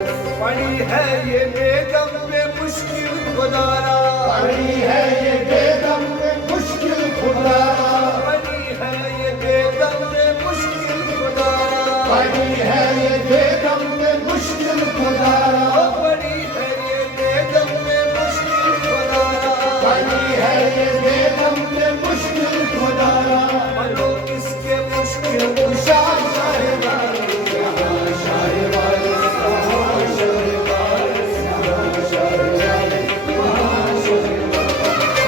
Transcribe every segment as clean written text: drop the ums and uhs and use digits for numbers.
पड़ी है ये बेदम में मुश्किल गुजारा, पड़ी है ये बेदम में मुश्किल गुजारा, पड़ी है ये बेदम में मुश्किल गुजारा, पड़ी है ये बेदम में मुश्किल गुजारा, पड़ी है ये बेदम में मुश्किल गुजारा, पड़ी है ये बेदम में मुश्किल गुजारा। मनो किसके मुश्किल उषा साहिबान, यहाँ साहिबान, यहाँ साहिबान, यहाँ साहिबान, वहाँ साहिबान।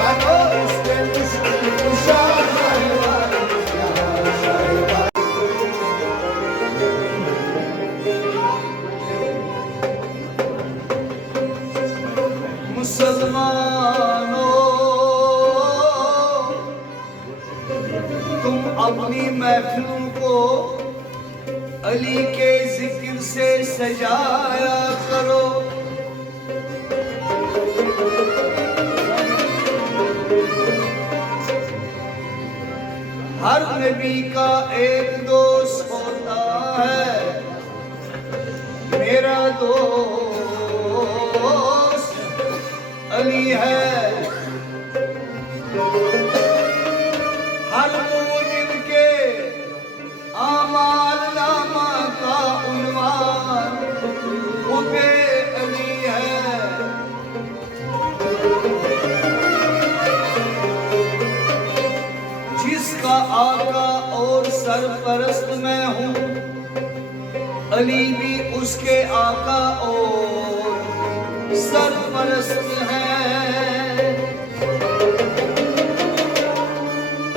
मनो इसके मुश्किल उषा साहिबान, यहाँ साहिबान। मुसलमानों, तुम अपनी महफिलों को अली के जिक्र से सजाया करो। हर नबी का एक दोस्त होता है, मेरा दोस्त अली है। हर मोमिन के आमाल नामा का उन्वान हुब्बे अली है। जिसका आका और सरपरस्त मैं हूँ, अली भी उसके आका और सरपरस्त है।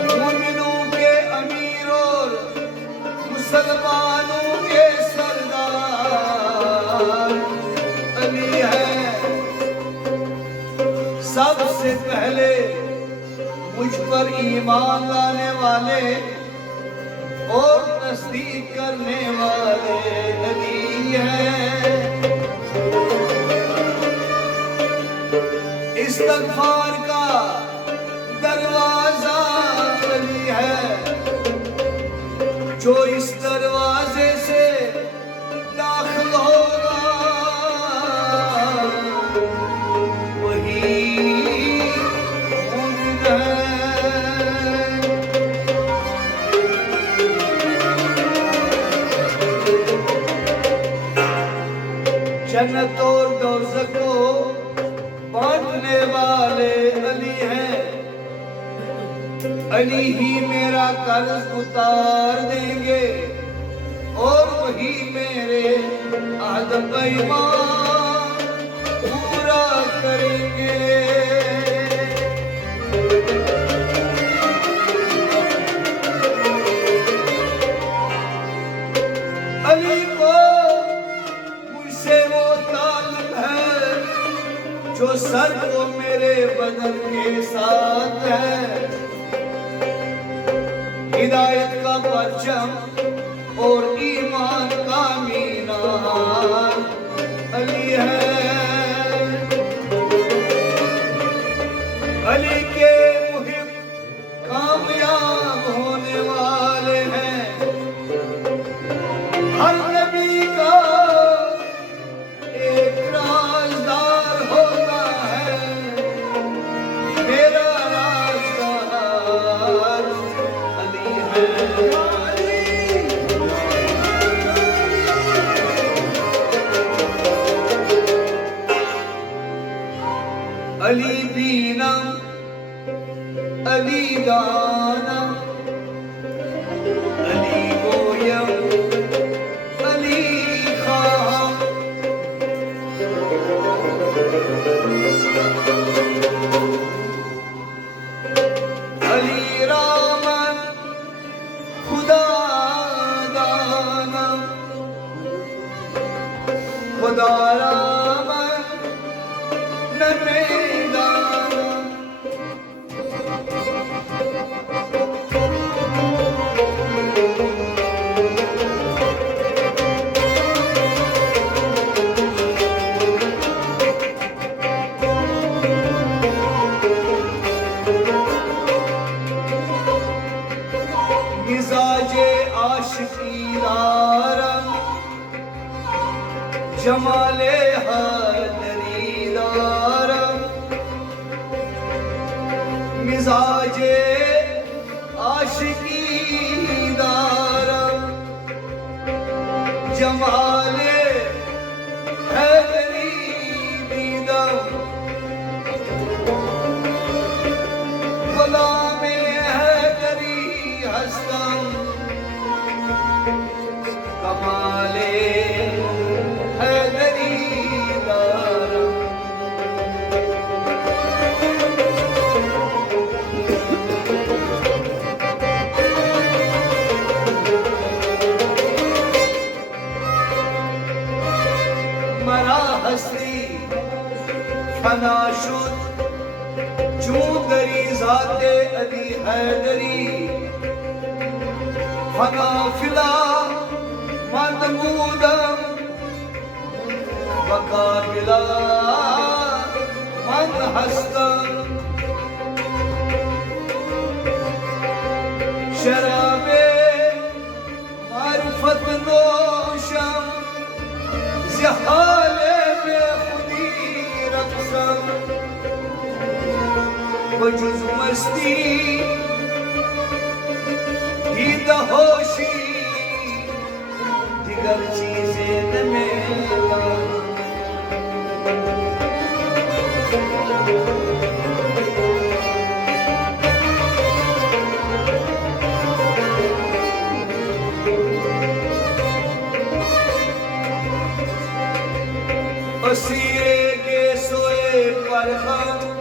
मोमिनों के अमीर और मुसलमानों के सरदार अली है। सबसे पहले मुझ पर ईमान लाने वाले और तस्दीक करने वाले अली हैं। इस्तग़फ़ार का दरवाजा अली है। जो इस दरवाजे से दाखिल होगा वही मोमिन है। जन्नत और दोज़ख को बांटने वाले अली हैं। अली ही मेरा कर्ज उतार देंगे और वही मेरे अहद पैमान पूरा करेंगे। अली को मुझसे वो ताल्लुक है जो सर को मेरे बदन के साथ है। हिदायत का परचम और ईमान का मीनार अली है। अली के मुहिब कामयाब होने वाले हैं। हर नबी का एक राज़दार होता है, मेरा राज़दार अली है। अली बीना, अली दाना, अली गोयम, अली खां। अली रामन, खुदा दाना, खुदा रामन, नन्हे दाना। मिजाजे आशिकी दारम, जमाल जमाले हैदरी दारम मिजाजे आशिकी दारम जमाले हैदरी दीदम गुलामे हैदरी हस्तम कमाले हैदरी दारम मरा हस्ती फना शुद चूं दरी ज़ाते अली हैदरी फना फिला मंदमूदम वकाबिला मन हस्तम शराबे मारिफत नोशम जहाले में खुदी रक्सम वजुज मस्ती दीद होशी दिगर चीजें न मिला असीरे के सोए परखम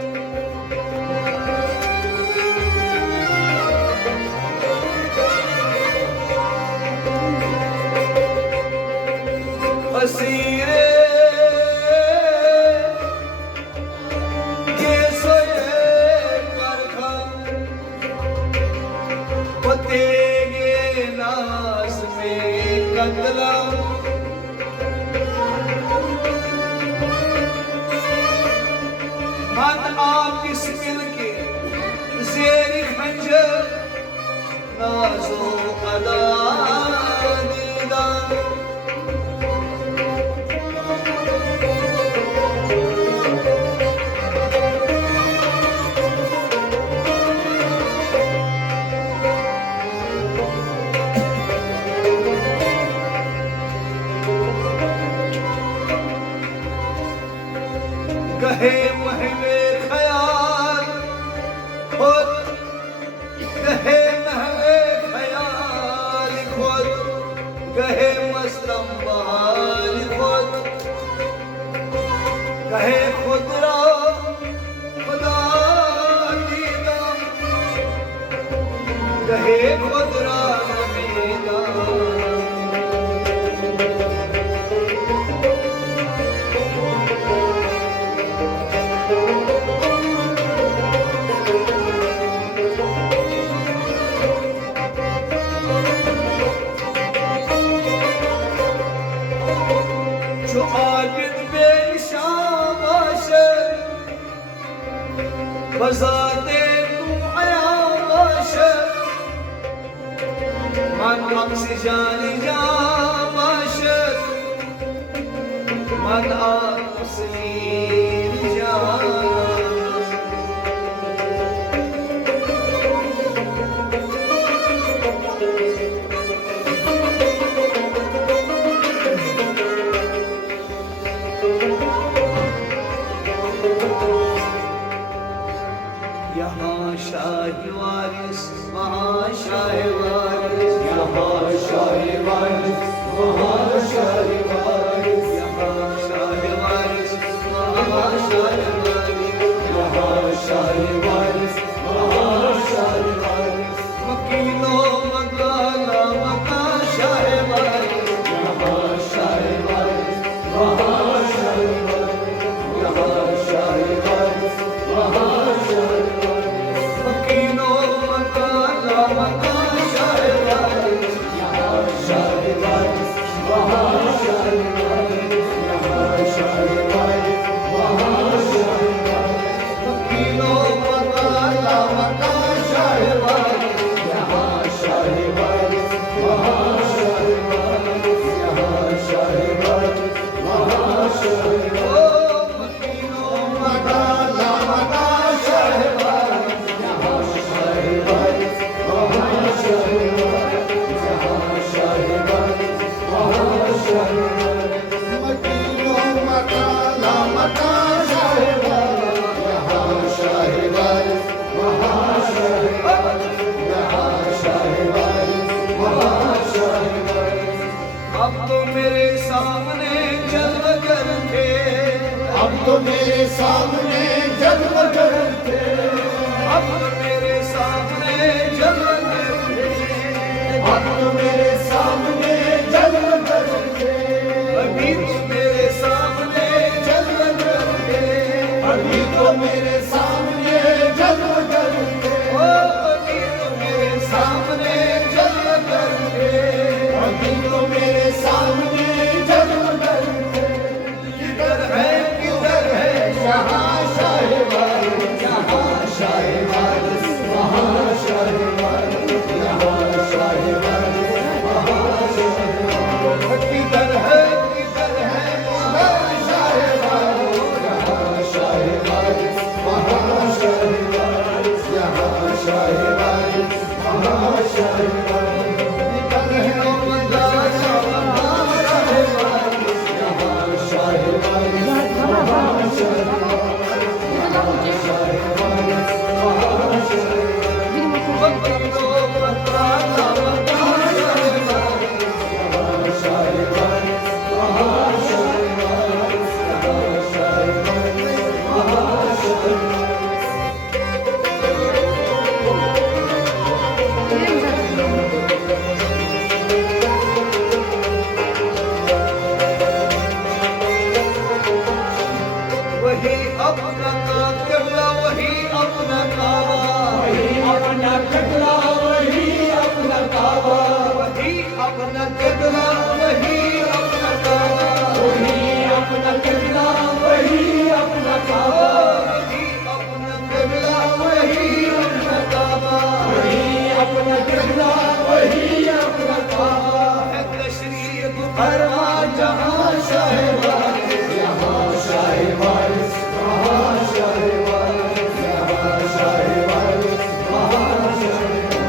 असीरे के सोए परखम पतेगे नाज में कतलम मन आप इस मिल के ज़ेरी खंजर नाज़ो अदा दीदा कहे महवे ख्याल खुद कहे महवे ख्याल खुद कहे मस्तम बहाल खुद कहे खुद रा खुदा दीदम कहे खुद रा नबीदा जो आबिद बेनिशान बाशर बज़ाते तू आया बाशर मन अक्स जानी जा बाशर मन असलीम जान यहाँ शाही वारिस वहाँ शाही वारिस यहाँ शाही वारिस वहाँ शाही वारिस यहाँ शाही वारिस वहाँ शाही वारिस यहाँ शाही वारिस वहाँ शाही वारिस मकीनो मकाना मका शाही वारिस यहाँ शाही वारिस वहाँ शाही वारिस यहाँ शाही वारिस वहाँ शाही मकीनो मकाना मका शाही वारिस यहाँ शाही वारिस वहाँ शाही काला मकान शाहवार, यहाँ शाहवार, वहाँ शाहवार, यहाँ शाहवार, वहाँ शाहवार। अब तो मेरे सामने जलगर थे, अब तो मेरे सामने जलगर थे, अब तो मेरे सामने जलगर थे, अब तो मेरे सामने जलगर थे, अभी तो मेरे सामने जलगर थे, अभी तो मेरे सामने जलगर थे, ओ अभी तो मेरे सामने जलगर थे, अभी तो मेरे सामने जलगर थे। किधर है यहाँ शाहवार, यहाँ शाहवार, वहाँ शाहवार, यहाँ शाहवार, वहाँ शाहवार। किधर है यहाँ शाहवार, यहाँ शाहवार, वहाँ शाहवार, यहाँ शाहवार, वहाँ शाहवार। निकल है यहाँ शाहवार, यहाँ शाहवार, वहाँ शाहवार, यहाँ शाहवार, वहाँ शाहवार। वही अपना किबला, वही अपना काबा, वही अपना किबला, वही अपना काबा, वही अपना किबला, वही अपना काबा, वही अपना किबला, वही अपना काबा, वही अपना किबला, वही अपना काबा, वही अपना किबला, वही अपना काबा। है तशरीफ फरमा जहाँ शाहवार, यहाँ शाहवार, वहाँ शाहवार, यहाँ शाहवार, वहाँ शाहवार।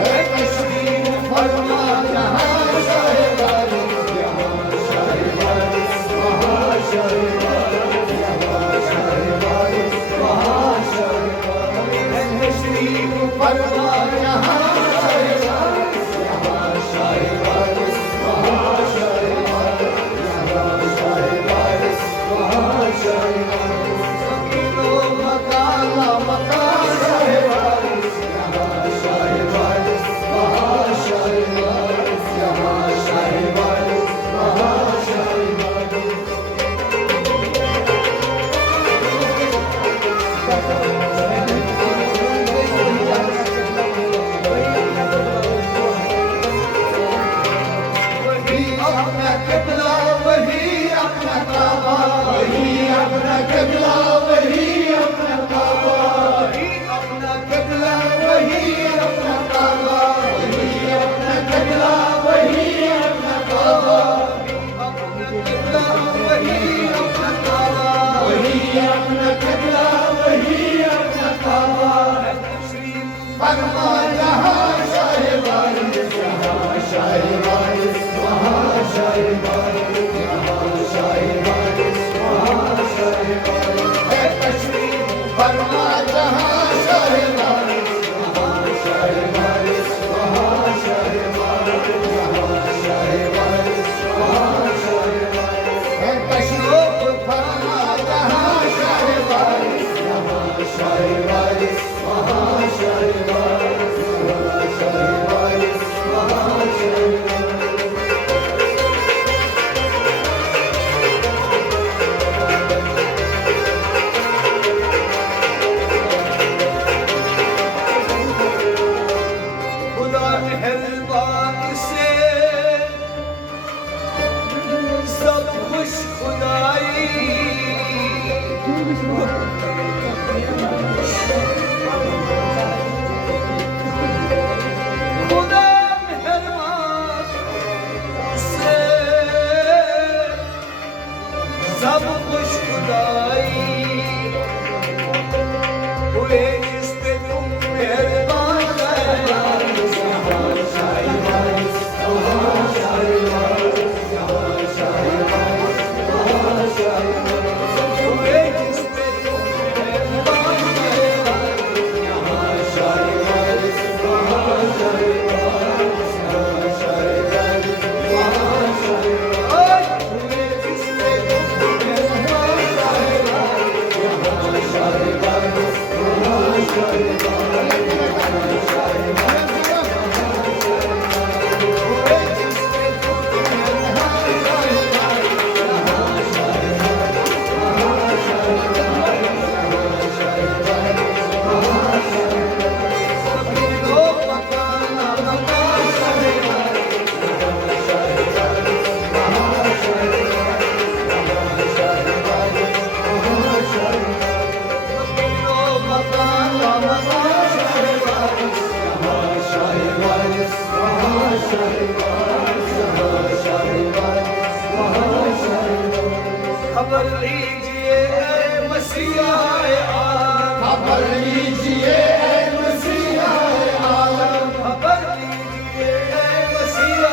है तशरीफ फरमा जहाँ शाहवार, यहाँ शाहवार, वहाँ शाहवार, यहाँ शाहवार, वहाँ शाहवार। है तशरीफ फरमा जहाँ शाहवार, यहाँ शाहवार, वहाँ शाहवार, यहाँ शाहवार, वहाँ शाहवार। काला मकान शाहवार, यहाँ शाहवार, वहाँ शाहवार, यहाँ शाहवार, वहाँ शाहवार। वही अपना किबला, वही अपना काबा, वही अपना किबला, वही अपना काबा, वही अपना किबला, वही अपना काबा, वही अपना किबला, वही अपना काबा, अपना किबला, वही अपना काबा, वही अपना किबला, वही अपना काबा। है तशरीफ फरमा जहाँ शाहवार, यहाँ शाहवार, वहाँ शाहवार, यहाँ शाहवार, वहाँ शाहवार। है तशरीफ फरमा जहाँ शाहवार, यहाँ शाहवार, वहाँ शाहवार, यहाँ शाहवार, वहाँ शाहवार। है तशरीफ फरमा जहाँ शाहवार, यहाँ शाहवार, वहाँ शाहवार, यहाँ शाहवार, वहाँ शाहवार। खुदा मेहरबान से सब खुश खुदाई, खुदा मेहरबान से सब खुश खुदाई हुए जिस पे तुम मेहरबान रहमान। यहाँ शाहवार, वहाँ शाहवार, यहाँ शाहवार, वहाँ शाहवार। खबर लीजिए ऐ मसीहा आलम, खबर लीजिए ऐ मसीहा आलम, खबर लीजिए ऐ मसीहा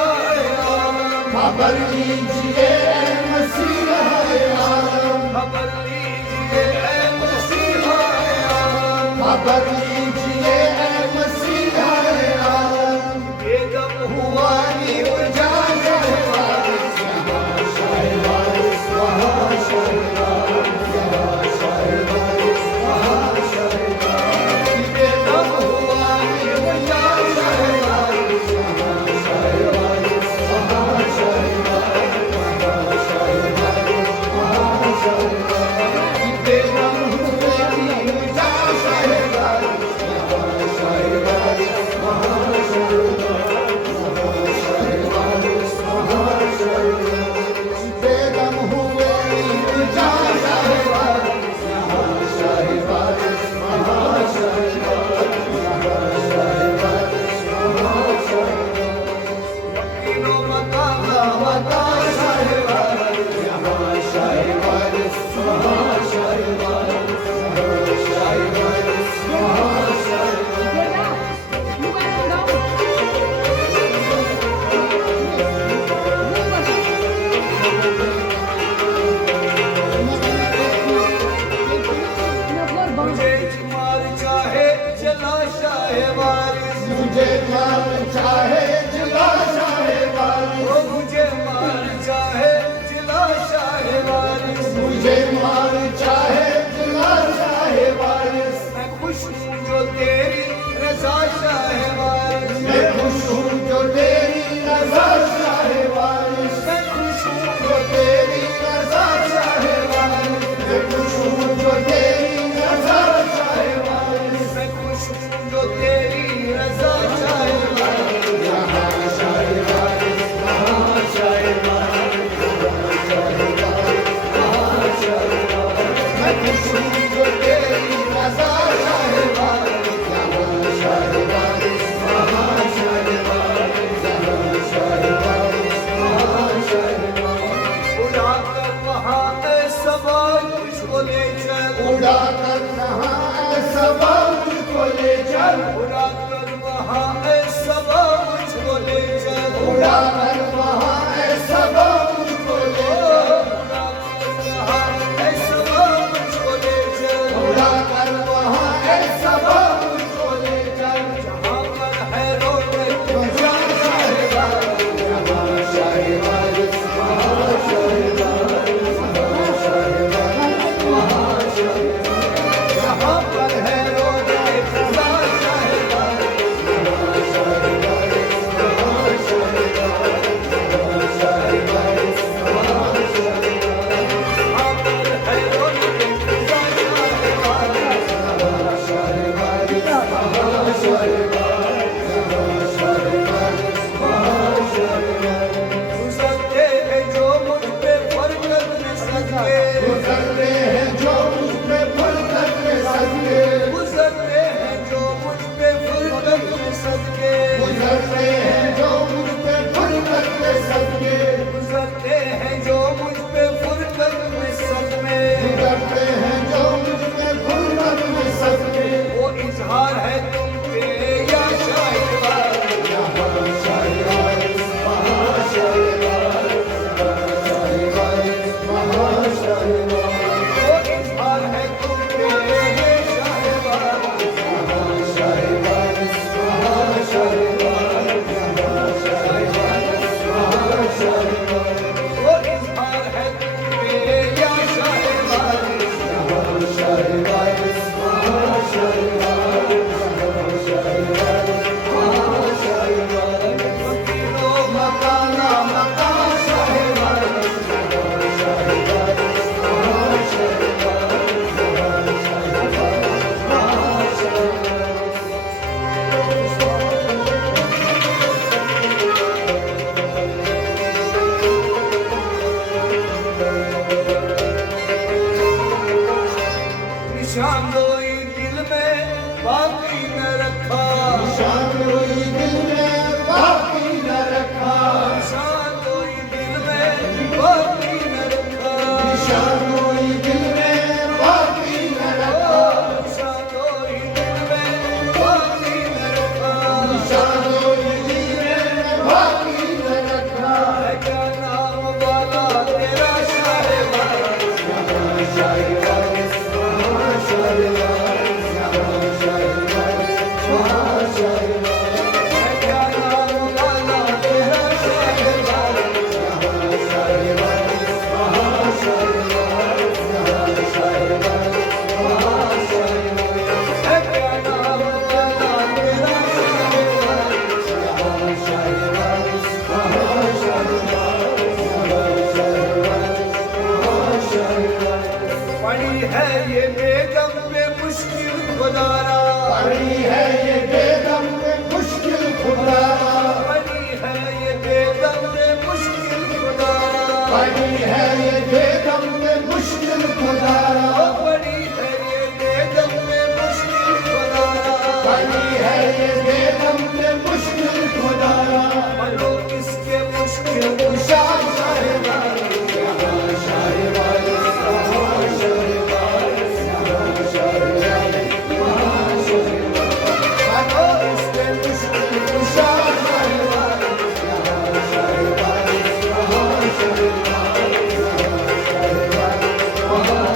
आलम, खबर लीजिए ऐ मसीहा आलम, खबर लीजिए ऐ मसीहा आलम, खबर लीजिए ऐ मसीहा आलम। बेदम हुआ वानी उजागर वारिस, यहाँ शाह वारिस, वहाँ शाह वारिस, यहाँ शाह वारिस, वहाँ शाह वारिस। बेदम हुआ नी उजागर वारिस, यहाँ शाह वारिस, वहाँ शाह वारिस, वहाँ शाह वारिस, वहाँ शाह वारिस। बेदम हुए नी उजागर वारिस, यहाँ शाह वारिस, वहाँ शाह वारिस। बेगम हुए शाह वारिस, यहाँ शाह वारिस, वहाँ शाह वारिस, यहाँ शाह वारिस, वहाँ शाह वारिस। तीनों मकाम वहाँ शाह वारिस, यहाँ शाह वारिस, वहाँ शाह वारिस, यहाँ शाह वारिस, वहाँ शाह वारिस। मुझे मार चाहे जला शाह वारिस, मुझे मार चाहे जला शाह वारिस, ओ मुझे मार चाहे जला शाह वारिस, मुझे मार चाहे जला शाह वारिस। मैं खुश हूँ जो तेरी रजा शाह वारिस, मैं खुश हूँ जो तेरी रज़ा शाह वारिस, मैं खुश हूँ जो तेरी रज़ा शाह वारिस, मैं खुश हूँ जो तेरी रज़ा शाह वारिस। मैं खुश हूँ जो तेरी रजा शाह वारिस, यहाँ शाह वारिस, वहाँ शाह वारिस, यहाँ शाह वारिस, वहाँ शाह वारिस। मैं खुश हूँ जो तेरी रज़ा शाह वारिस, यहाँ शाह वारिस, वहाँ शाह वारिस, यहाँ शाह वारिस, वहाँ शाह वारिस। उड़ा कर वहाँ सबा मुझको ले चल, उड़ा कर कहाँ सबा मुझको ले चल, उड़ा कर वहाँ सबा मुझको ले चल, उड़ा कर वहाँ सबा मुझको ले चल, उड़ा कर वहाँ सबा मुझको ले चल, उड़ा कर वहाँ सबा मुझको ले चल। जहाँ पर है रोक वहाँ शाह वारिस, यहाँ शाह वारिस, वहाँ शाह वारिस, वहाँ शाह वारिस, वहाँ शाह वारिस। जहाँ पर है रोक रजा शाह वारिस, यहाँ शाह वारिस, वहाँ शाह वारिस, वहाँ शाह वारिस, वहाँ शाह वारिस। जहाँ पर है रोक रजा शाह वारिस, वहाँ शाह वारिस, वहाँ शाह वारिस, वहाँ शाह वारिस, वहाँ शाह वारिस। गुजरते हैं जो मुझ पे फरकत में सदके, गुजरते हैं जो मुझ पे फरकत में सदके, गुजरते हैं जो मुझ पे फरकत में सदके, गुजरते हैं जो मुझ पे फरकत में सदके, गुजरते हैं जो मुझ पे फरकत में सदमे, गुजरते हैं जो मुझ पे फरकत में सदके। वो इजहार है तुम पे या शाहिद वारिस, यहाँ शाह वारिस, वहाँ शाह वारिस, वहाँ शाह वारिस, वहाँ शाह वारिस। वो इजहार है तुम पे ये शाहिद वारिस, वहाँ शाह वारिस, वहाँ शाह वारिस, वहाँ शाह वारिस, वहाँ शाह वारिस। वो इजहार है तुम पे या शाहिद वारिस, वहाँ शाह वारिस, वहाँ शाह वारिस, वहाँ शाह वारिस, वहाँ शाह वारिस। तीनों मकाना मकान शाह वारिस, वहाँ शाह वारिस, वहाँ शाह वारिस, वहाँ शाह वारिस, वहाँ शाह वारिस। निशान कोई दिल में बाकी न रखा, शान कोई दिल में बाकी न रखा, निशान कोई दिल में बाकी न रखा, शान पड़ी है ये बेगम में मुश्किल खुदारा, पड़ी है ये बेदम में मुश्किल खुदारा, पड़ी है ये बेगम में मुश्किल खुदारा, पड़ी है ये बेदम में मुश्किल खुदारा, पड़ी है ये बेगम में मुश्किल खुदारा, पड़ी है ये बेदम में मुश्किल खुदारा। मनो किसके मुश्किल शाह साहिबा, यहाँ शाहिबान, वहाँ शाहिबान, यहाँ शाहिबान, वहाँ शाहिबान। मनो किसके मुश्किल शाह साहिबा, यहाँ शाहिबान, वहाँ शाहिबान, यहाँ शाहिबान, वहाँ